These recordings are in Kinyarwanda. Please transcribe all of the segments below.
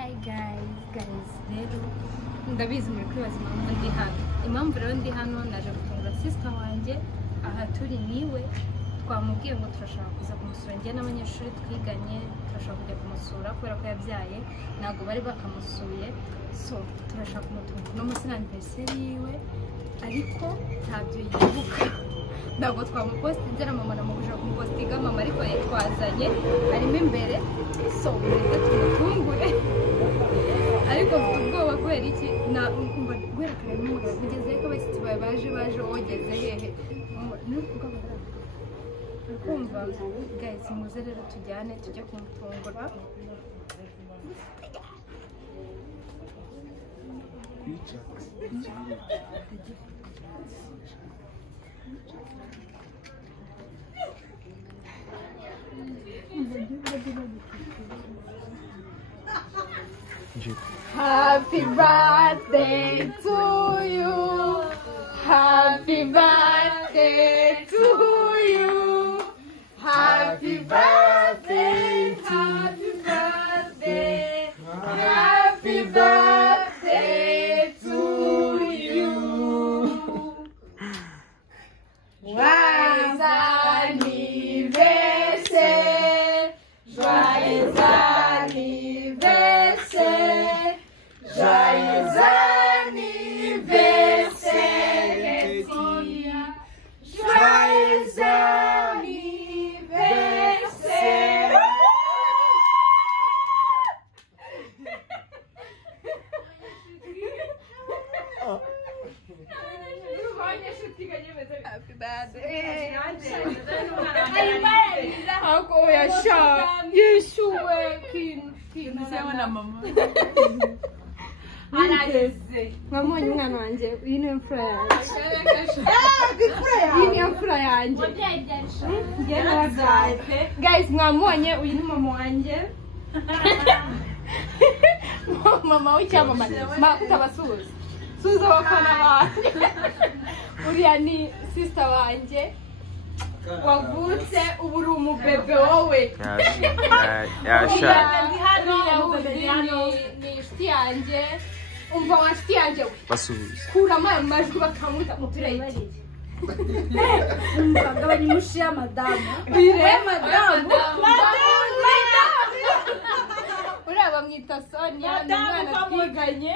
Hi guys, rero ndabizi muri kwibaza impamvu ndi hano. Impamvu rero ndi hano naje gutungura sister wanjye aha turi niwe twamubwiye ngo turashaka kuza kumusura njye n'abanyeshuri twiganye turashaka kujya kumusura kubera ko yabyaye ntabwo bari bakamusuye so turashaka kumutunga no munsi anniversary yiwe ariko ntabyo yibuka ntabwo twamupostinze na mama namubujije kumupostinga mama ariko yitwazanye arimo imbere so reka tumutungure ariko mfite ubwoba kubera iki na guhera kare n'umugabo kugeze ko abashyitsi baje wogeze hehe kumva guys muze rero tujyane tujye kumutungura Happy birthday to you. Happy birthday to you. Happy birthday, happy birthday, happy birthday to you. Joyeux anniversaire, joyeux anniversaire, joyeux anniversaire, Laetitia. Joyeux anniversaire. Happy birthday. Ako yasha. Yeshuwe kin. Nasema na mama. Analize. Mama ni mwana wanje. Yini mfura yanje. Yini mfura yanje. Guys, mwamwonye uyu ni mama wanje. Mama ucyama mama kutabasuza. Suza abafana banje. Uriya ni sister wanje. Wavutse uburi umubebe wowe. Yasha. Ni inshuti yanjye. Umva wa inshuti yanjye we. Basuhuza. Kuramo ayo majwi bakamuta mu turere. Umva gabanya mushiya madamu. Bire madamu. Uriya bamwita Sonia ni umwana twiganye.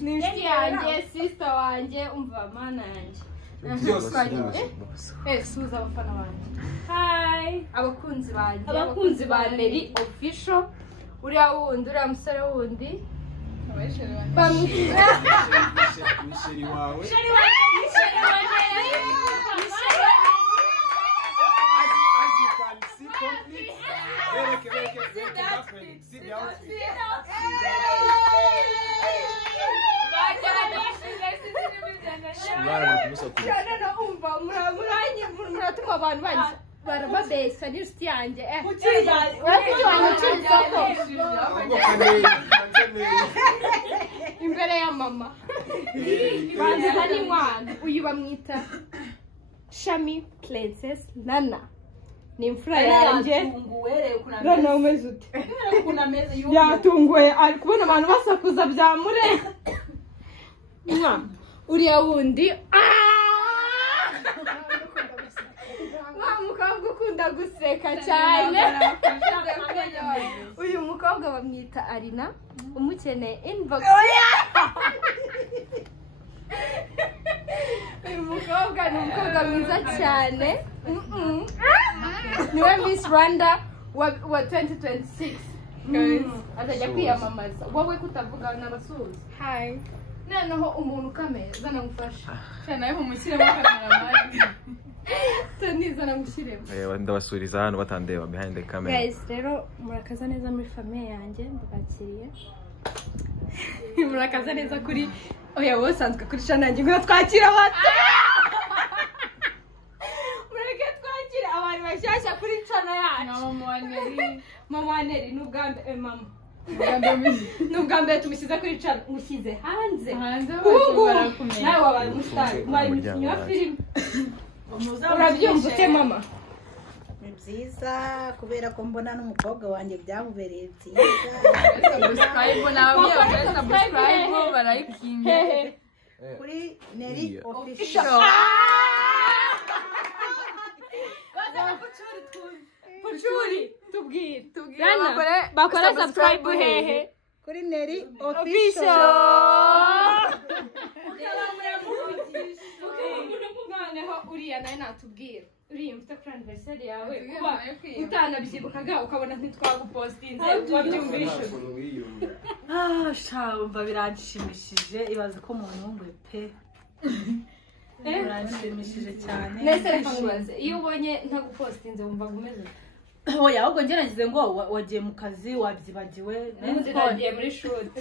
Ni inshuti yanjye, sister wanjye, umva mana yanjye. Suza abafana banjye. Hi. Abakunzi banjye. Abakunzi ba Mary official. Uriya wundi, uriya musore wundi. Bamwita. Misheri wawe. Muratuma abantu barababeshya n'inshuti yanjye imbere ya mama banza n'inkwano uyu bamwita Shami Princess Nana ni imfura yanjye rano umeze ute yatunguye ari kubona abantu basakuza byamure uriya wundi mukobwa ukunda guseka cyane uyu mukobwa bamwita Arina umukeneye inbox uyu mukobwa ni umukobwa mwiza cyane niwe Miss Rwanda wa 2026 azajya kwiyamamaza wowe kutavuga n'abasuhuza hi noneho umuntu ukameye zana ngufasha cyane ayo mumushyiremo kameramani taniza namushyiremo ndabasuriza hano batandeba behind the camera. Guys, rero murakaza neza muri famille yanjye mbakiriye. Murakaza neza kuri oya wosanzwe kuri chanange ngo twakira abantu. Mureke twakira abantu bashyashya kuri channel yacu. Mama Waneri n'ubwambe mama. N'ubwambe tumushyize kuri channel mushyize hanze. Nawe wabaye umustar. Mari mu film. Urabyumva ute mama? nziza kubera ko mbona n'umukobwa wanjye byamubereye byiza. Subscribe nawe subscribe barayikinga Kuri Neri official. Pucuri tubwire bakora subscribe hehe Kuri Neri official. noneho uriya nawe natubwira uriya mfite kuri anniversary yawe kuba utanabyibukaga ukabona ntitwagupostinze wabyumvishe Shamba biranshimishije ibaze ko umuntu wungwe pe biranshimishije cyane. nese reka nkubaze iyo ubonye ntagupostinze wumva umeze Oya ahubwo njye nagize ngo wagiye mu kazi wabyibagiwe n'undi nagiye muri shoot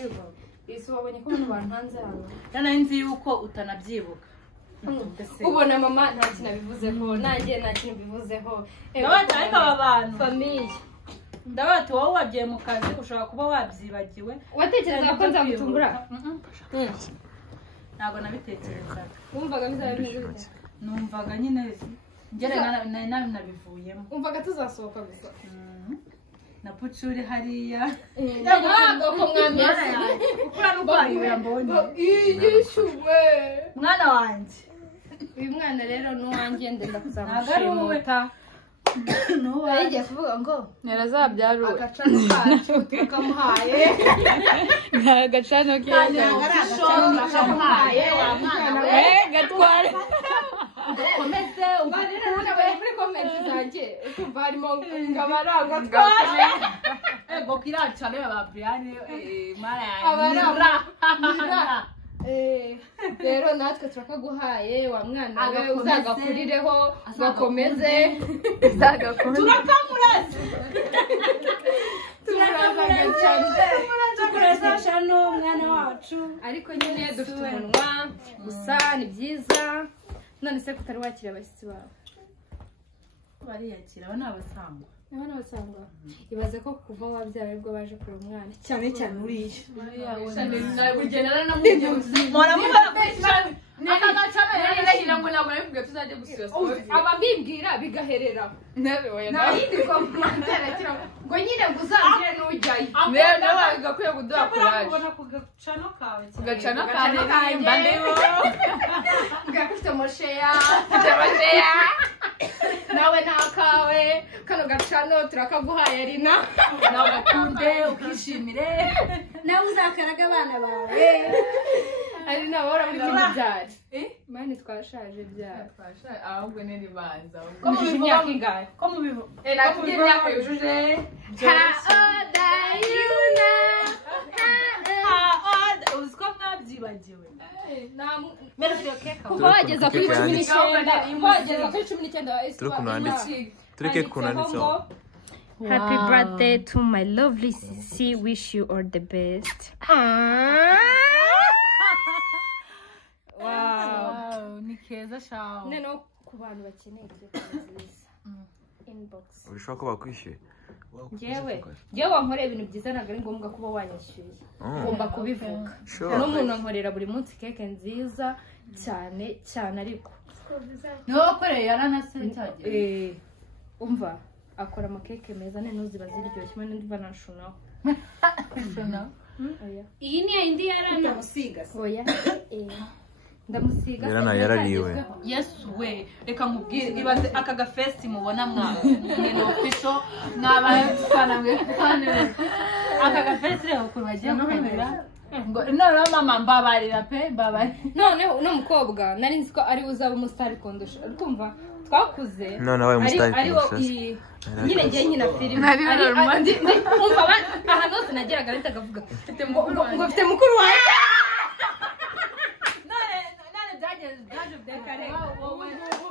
isi wabonye ko abantu hanze yawe nari nzi yuko utanabyibuka. ubona mama nta kintu abivuzeho nanjye nta kintu bivuzeho Ndabati ariko aba bantu famille ndabati wowe wagiye mu kazi ushobora kuba wabyibagiwe. watekerezaga ko nzagutungura Ntabwo nabitekerezaga. wumvaga bizaba bimeze gute Numvaga nyine ngere nabivuyemo. wumvaga tuzasohoka gusa Na Pucuri hariya. ntabwo ko mwameze Ukura n'urwaye mbonye. yishyuwe Mwana wanjye. uyu mwana rero n'uwanjye ndenda Ntabwo ari wowe. kuzamushimuta N'uwaye. yagiye kuvuga ngo narazabyarura agacano kacu tukamuhaye agacano tukamuhaye wa mwana we gatwara Ukomeze ugakurwe muri comment zanjye ukumva harimo ngabaranga twara ego kiracane aba Brian mara abaranga rero natwe turakaguhaye wa mwana we uzagakurireho gakomeze turakamuraza turakamuraza no mwana wacu ariko nyine dufite umunwa gusa ni byiza none se kutari wakira abashyitsi bawe bariyakira abo ni abasangwa. abana basangwa ibaze ko kuva wabyara aribwo baje kureba umwana cyane cyane uriya abambibwira bigaherera ngo nyine ngo uzagire n'ujyayo gakwiye kuduha kuraje Gacano kanjye ufite mosheya nawe n'akawe kano gacano turakaguhaye rina nawe ukunde ukishimire Nawe uzakaraga abana bawe. ari nabora muri kibyari mani twashaje byari ahubwo niribanza ko mu imyaka ingahe ko mubivu nakubwiye imyaka yujuje uziko mwabyibagiwe. kuva wageza kuri 19 wageza kuri 19 Turi kunanditse. Turi keke kunanditseho. Happy birthday to my lovely Sisi. Wish you all the best. Wow, ni keza shawo. Neno ku bantu bakeneye keke nziza. Inbox. Urashaka ko bakwishyuye? Jewe wankoreye ibintu byiza ntabwo ari ngombwa kuba wanyishyuye. Ngomba kubivuga. N'umuntu ankorera buri munsi keke nziza cyane cyane ariko. Niwe wakoreye yaranase cyagera. Umva akora amakeke meza nene uziba ziryoshye mane ndiva nashunaho. Oya. Iyi ni indi yarana musiga. Oya. Ndamusiga yaraniwe. Yesu we reka nkubwire ibaze aka gafesti mubona mwana ni official n'abafana mwe aka gafesti rero ukuntu bagiye kugira ngo none mama mbabarira pe mbabari none uno mukobwa nari nzi ko ari uzaba umustar kondosha urumva twakuze none wabaye umustar kondosha nyine ngiye nyina filime umva aha nose nageraga leta gavuga ngo mfite mukuru wawe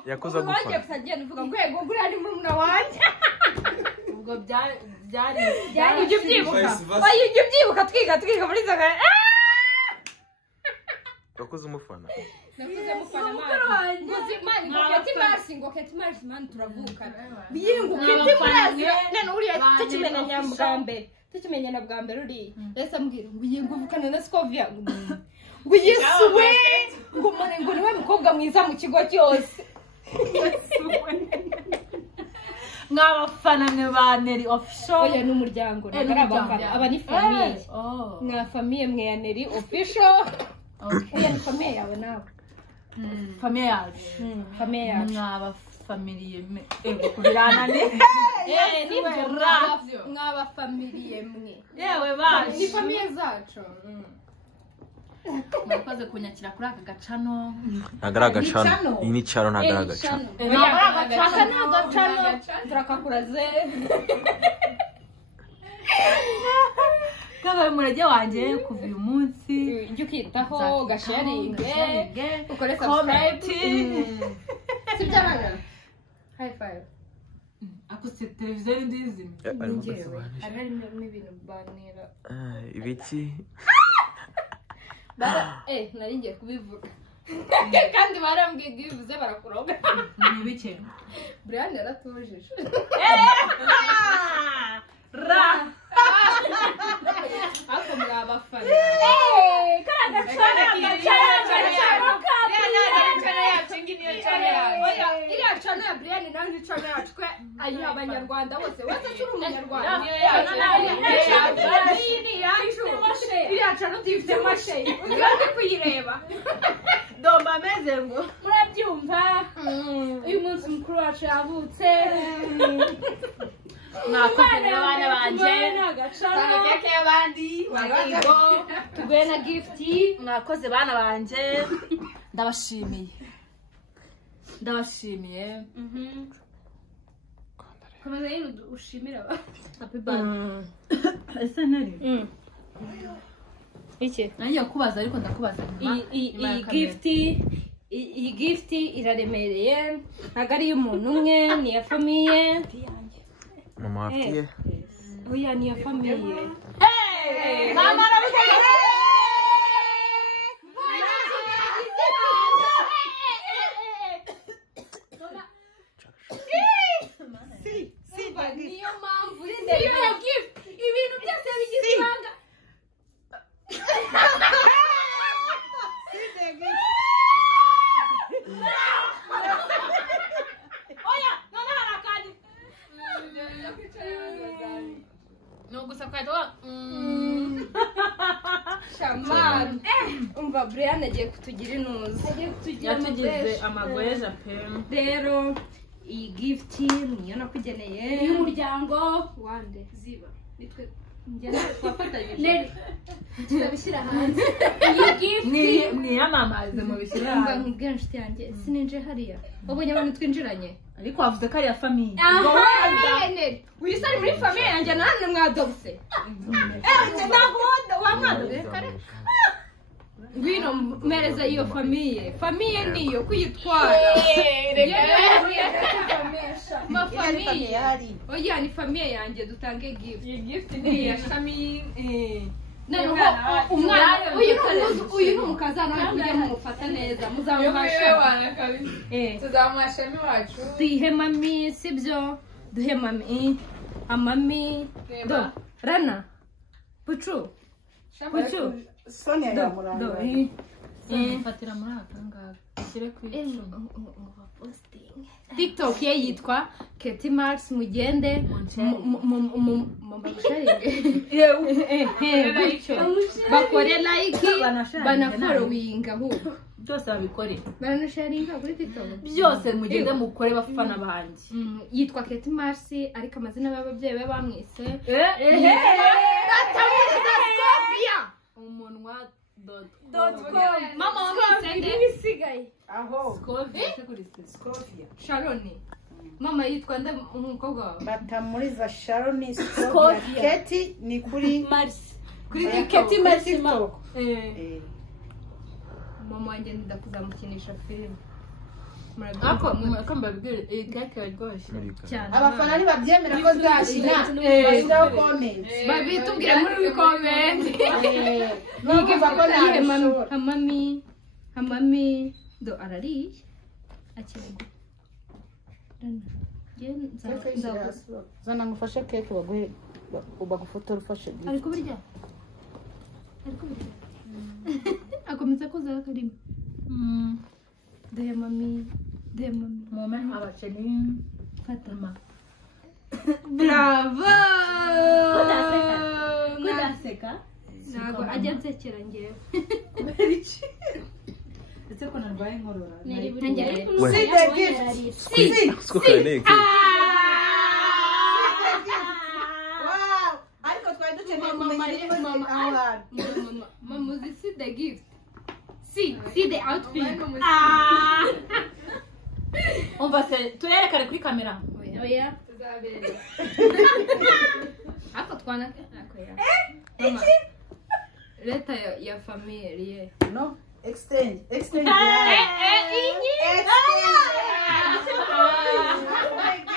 yakoze gupfa wagiye kusagiye uvuga ngo yego nguri ari murumuna wanjye ubwo byari ibyo byibuka oya ibyo byibuka twiga muri zaga yakoze umufana nakuze mufana mani ngo keti marsi mani turavukana biyingu keti marsi nene uriya tukimenyana bwa mbere uriya rese ambwira ngo yingu uvukana na Scovia ngo yisuwe ngo niwe mukobwa mwiza mu kigo cyose mwabafana mwe ba Neri official oya n'umuryango ntabwo ari abafana aba ni famiye mwa famiye mwe ya Neri official oya ni famiye yawe nawe famiye yacu famiye yacu mwabafamiliye kubirana ni nibyo mwabafamiliye mwe yewe baje ni famiye zacu mwakoze kunyakira kuri aka gacano ntabwo ari agacano iyi ni caro ntabwo ari agacano aka ni agacano turakakuraze kabaye umurage wanjye kuva uyu munsi ujye ukitaho gasharinge ukore comment sibyo abana high five akuse televiziyo ndizimye njyewe hari harimo ibintu banira ibiki nari ngiye kubivuga kandi barambwiye ngo ibivuze barakuroga ni bike Brian yaratujije ako muri abafana iriya cana ya Brian nawe ni cana yacu twe ari abanyarwanda bose wese turi umunyarwanda iyi ni iyacu iriya cana tuyifitemo sheyi ugende kuyireba ndomba ameze ngo murabyumva uyu munsi mukuru wacu yavutse mwakoze abana banje keke y'abandi tuguye na gifti mwakoze bana banje ndabashimiye komeza yino ushimira happy birthday ese nari iki nanjye kubaza ariko ndakubaza iyi gifti iraremereye ntabwo ari iy'umuntu umwe ni iya famiye mama wafitiye oya ni iya famiye mama arabikoze niyo mpamvu iyo gift ibintu byose bigize ibanga oya none harakandi no gusa kwado shaman umva Brian agiye kutugira inuza yatugize amagweja pe rero iyi gift niyo nakugeneye y'umuryango wande ziba nitwe njyana twafatanyije turabishyira hanze iyi gift ni yamamaze mu bishyira umva nkubwira inshuti yanjye sininje hariya wabonye abantu twinjiranye ariko wavuze ko ari ya famiye wisari muri famiye yanjye nanone mwadobse ntabwo wamwadobse kare ngwino mpereza iyo famiye niyo kuyitwara mafamiye oya ni famiye yanjye dutange gift ni ya famiye umwana uyu ni umukazana we kujya mumufata neza muzamuhasha tuzamuhashami wacu duhe mami sibyo duhe mami amami do rana pucu Sonia yamuranga fatira muri aka ngaka ishyire ku TikTok ye yitwa Katy Max mugende bakore like banafollowinga ahubwo byose babikore baranasharinga kuri TikTok byose mugende mukore bafana banjye yitwa Katy Max ariko amazina y'ababyeyi be bamwise umunwa mama wamwise aho Scovia Sharoni mama yitwa nde umukobwa wawe batamuriza Sharoni Scovia Katy ni kuri Mars kuri Katy Max mama wanjye ndakuzamukinisha filime ako mbabwire keke yaryoshye cyane abafana ntibabyemera ko nzashira bashyiraho comments babitubwire muri comment nigiva ko nabishobora hamami do arariye akirego zana ngufashe keke baguhe bagufotora ufashe ariko burya akomeza kuza karimo Dehe mami mume abakeni Fatama ntabwo ajya nsekera ngewe kubera iki ese ko narwaye inkorora Siko kaneke. ariko twari dukeneye kumenya mama uzi see the gift see the outfit umva se tuyerekane kuri kamera oya tuzabere hapo twana mama leta ya familia no exchange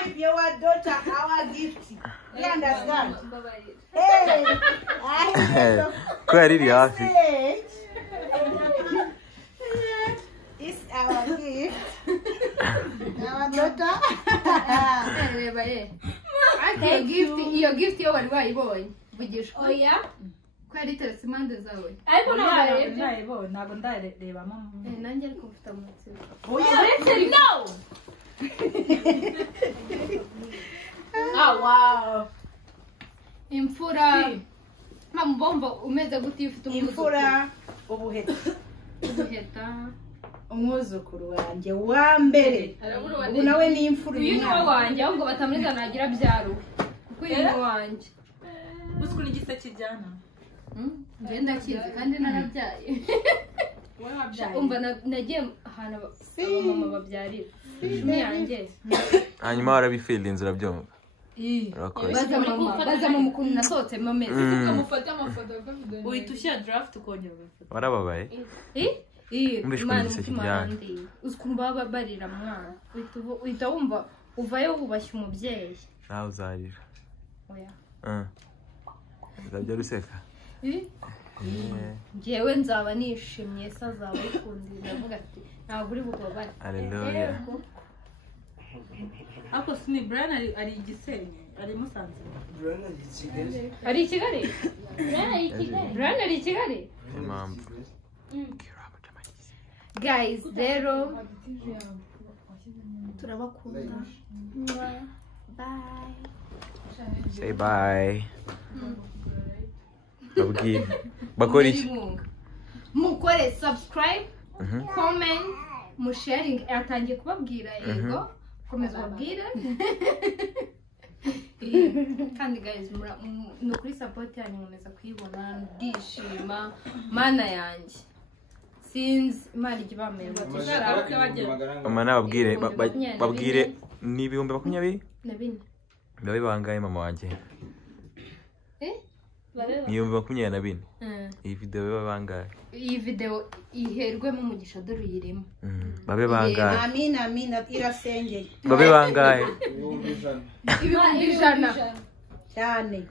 give your daughter our gift you understand Kweli iri hafi. It's our gift. Our daughter. ake gift iyo gift yo wari wayibonye vugisha oya kwari teretse impande zawe ariko ntabwo ndarebamo nanjye ariko mfite amatsiko no wow imfura mambombo umeze gute ufite imfura ubuheta umwuzukuru wanjye wa mbere ubu nawe ni imfura uyu ni wanjye ahubwo batamuriza nagira byaro kuko uyu ni wanjye uskuri igise kijyana ngenda kizi kandi narabyaye umva nagiye ahantu abamama babyarira ishumi yanjye Hanyuma warabifeelinze urabyumva. baza mama ukuntu nasohotse mameze ukamufata amafoto video uhita ushyira draft ukongera ugafoto Warababaye? imana umutima ukuntu baba barira mwana uhita wumva uvayo wubashye umubyeyi Nawe uzarira. oya Uzajya ruseka. Njyewe nzaba nishimye se azaba yikundira ndavuga ati ntabwo uri bubabare Haleluya. ako sini Brian ari igisenyi ari Musanze ari i Kigali Brian ari i Kigali Impamvu. guys rero turabakunda bye Say bye. Babwire. Bakora iki? mukore subscribe comment musharing atangiye kubabwira yego komeza babwire kandi guys no kuri support yanyu nkomeza kwibona ndishima mana yanjye since imana igibameye Mama nababwire babwire ni 2024. Babe bangaye mama wanjye. Ni 2024. Iyi video babe bangaye. Iyi video iherwemo umugisha dore uyirimo. Babe bangaye. Amina irasengeye. Babe bangaye. Ijana cyane.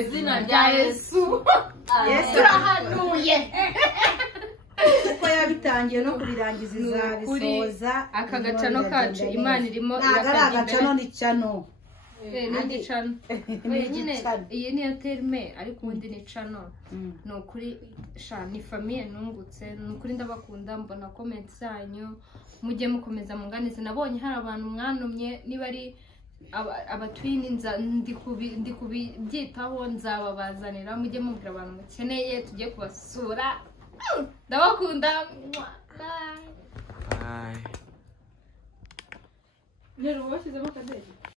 Izina rya Yesu. Yesu rahanuye. Uko yabitangiye no kubirangiza izabisoza aka gacano kacu Imana irimo iragacano ni cano n'indi cano iyi ni terme ariko ubundi ni cano ni ukuri ni famiye nungutse ni ukuri ndabakunda mbona comment zanyu mujye mukomeza munganize nabonye hari abantu mwanumye niba ari abatwini ndi kubyitaho nzababazanira mujye mubwira abantu mukeneye tujye kubasura ndabakunda bye Nero washyizemo kaderi